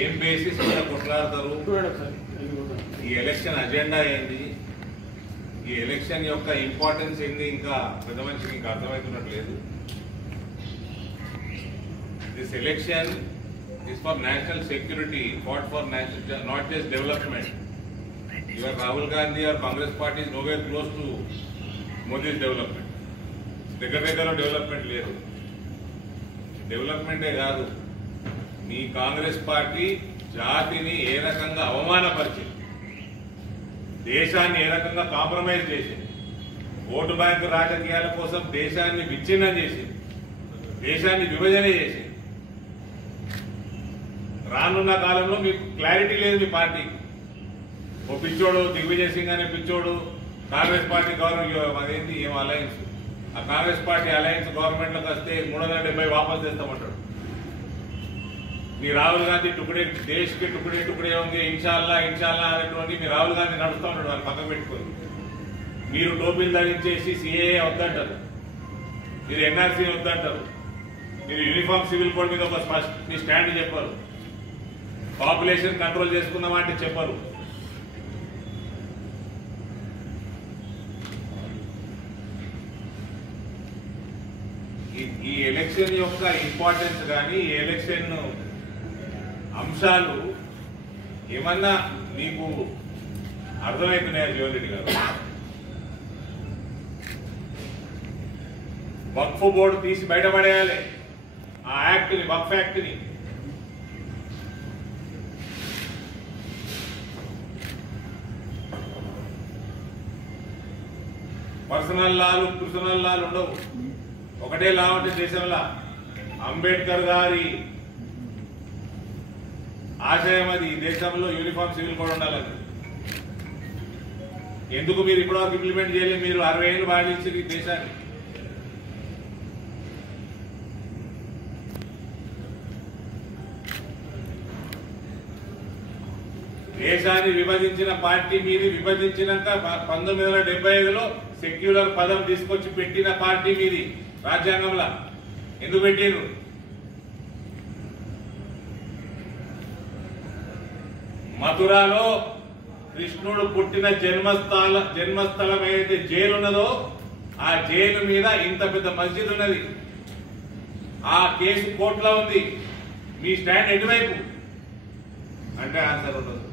ఏం బేసిస్ మీద కొట్లాడతారు, ఈ ఎలక్షన్ అజెండా ఏంది, ఈ ఎలక్షన్ యొక్క ఇంపార్టెన్స్ ఏంది ఇంకా పెద్ద మనిషికి ఇంకా అర్థమవుతున్నట్లేదు. This election is for national security, fought for national, not just development. Your Rahul Gandhi or Congress party is nowhere close to Modi's development. దగ్గర డెవలప్మెంట్ లేదు. డెవలప్మెంటే కాదు, మీ కాంగ్రెస్ పార్టీ జాతిని ఏ రకంగా అవమానపరిచింది, దేశాన్ని ఏ రకంగా కాంప్రమైజ్ చేసింది, ఓటు బ్యాంకు రాజకీయాల కోసం దేశాన్ని విచ్ఛిన్నం చేసింది, దేశాన్ని విభజన చేసింది. రానున్న కాలంలో మీకు క్లారిటీ లేదు మీ పార్టీకి. ఓ పిచ్చోడు దిగ్విజయ్ సింగ్ అనే పిచ్చోడు కాంగ్రెస్ పార్టీ గవర్నమెంట్ అదేంటి ఏం అలయన్స్, ఆ కాంగ్రెస్ పార్టీ అలయన్స్ గవర్నమెంట్లోకి వస్తే 370 వాపస్ చేస్తామంటాడు. మీ రాహుల్ గాంధీ టుకుడే దేశ్కి టుకుడే ఉంది ఇన్షాల్లా అనేటువంటి మీ రాహుల్ గాంధీ నడుస్తూ ఉంటాడు వాళ్ళు పక్కన పెట్టుకొని. మీరు టోపీలు ధరించేసి సిఏఏ వద్దంటారు, మీరు ఎన్ఆర్సీ వద్దంటారు, మీరు యూనిఫామ్ సివిల్ కోడ్ మీద ఒక మీ స్టాండ్ చెప్పారు, పాపులేషన్ కంట్రోల్ చేసుకుందామంటే చెప్పరు. ఈ ఎలక్షన్ యొక్క ఇంపార్టెన్స్ కానీ ఈ ఎలక్షన్ అంశాలు ఏమన్నా మీకు అర్థమవుతున్నాయా జీవన్ రెడ్డి గారు? వక్ఫ్ బోర్డు తీసి బయటపడేయాలి ఆ యాక్ట్ని, వక్ఫ్ యాక్ట్ని. పర్సనల్ లాలు ఉండవు, ఒకటే లా ఉంటే దేశంలో. అంబేద్కర్ గారి ఆశయం అది, ఈ దేశంలో యూనిఫామ్ సివిల్ కోడ్ ఉండాలని. ఎందుకు మీరు ఇప్పటివరకు ఇంప్లిమెంట్ చేయలేదు? మీరు 60 ఏళ్ళు పాలించారు ఈ దేశాన్ని. దేశాన్ని విభజించిన పార్టీ మీది. విభజించినాక 1975లో సెక్యులర్ పదం తీసుకొచ్చి పెట్టిన పార్టీ మీది రాజ్యాంగంలో. ఎందుకు పెట్టారు? మథురాలో కృష్ణుడు పుట్టిన జన్మస్థలం ఏదైతే జైలు ఉన్నదో ఆ జైలు మీద ఇంత పెద్ద మస్జిద్ ఉన్నది. ఆ కేసు కోర్టులో ఉంది. మీ స్టాండ్ ఎటువైపు అంటే ఆన్సర్ ఉండదు.